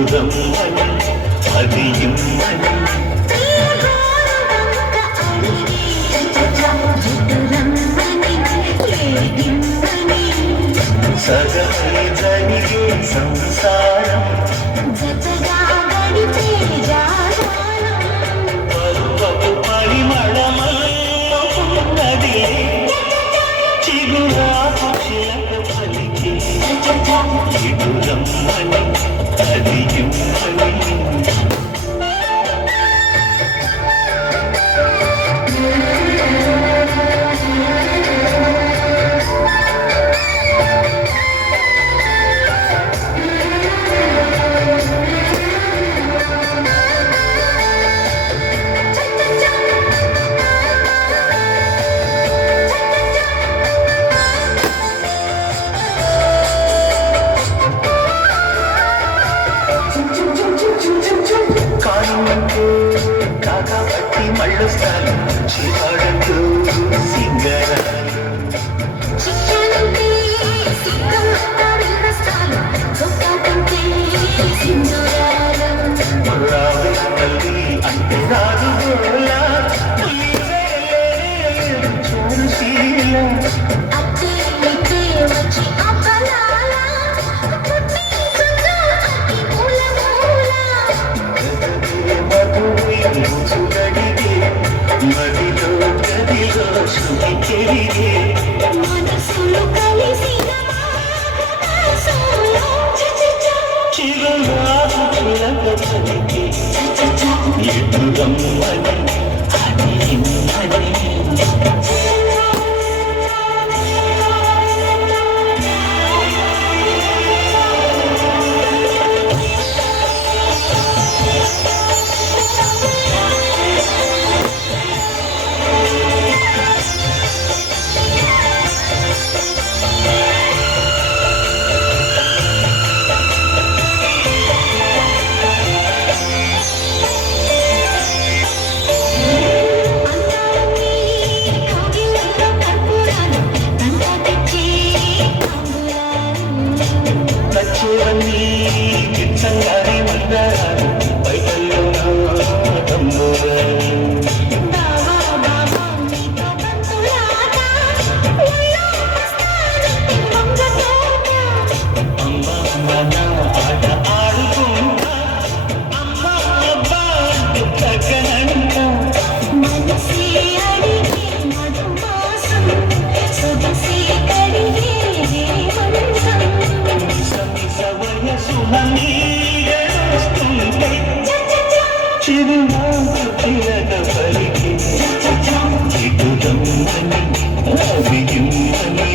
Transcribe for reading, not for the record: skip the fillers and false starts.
ఎదురమ్మని అది ఇమ్మని సగమై జరిగే సంసారం పరువపు పరిమళమన్నది చిగురాకు చిలక పలికి ఎదురమ్మని అది ఇమ్మని కాబట్టి మళ్ళొస్తాను చివాడంటూ సింగరాలు రావు తల్లి అంటే రాదు గోలా చూరుశీల చూడడిగే మదిలో గదిలో శృతి చెరిగే మనసులు కలిసిన చిరునాకు చిలక పలికి ఎదురమ్మని అది ఇమ్మని వచ్చేవన్నీ కిచ్చంగారి మందరాలు బయటల్లో తమ్మురాలు అమ్మ నా ఆట ఆడుకుంటా అమ్మ అబ్బా తగ్గనంట మనసే అడిగే మధుమాసం సొగసే కడిగే చిరునాకు చిలక పలికి చిగురమ్మని అది ఇమ్మని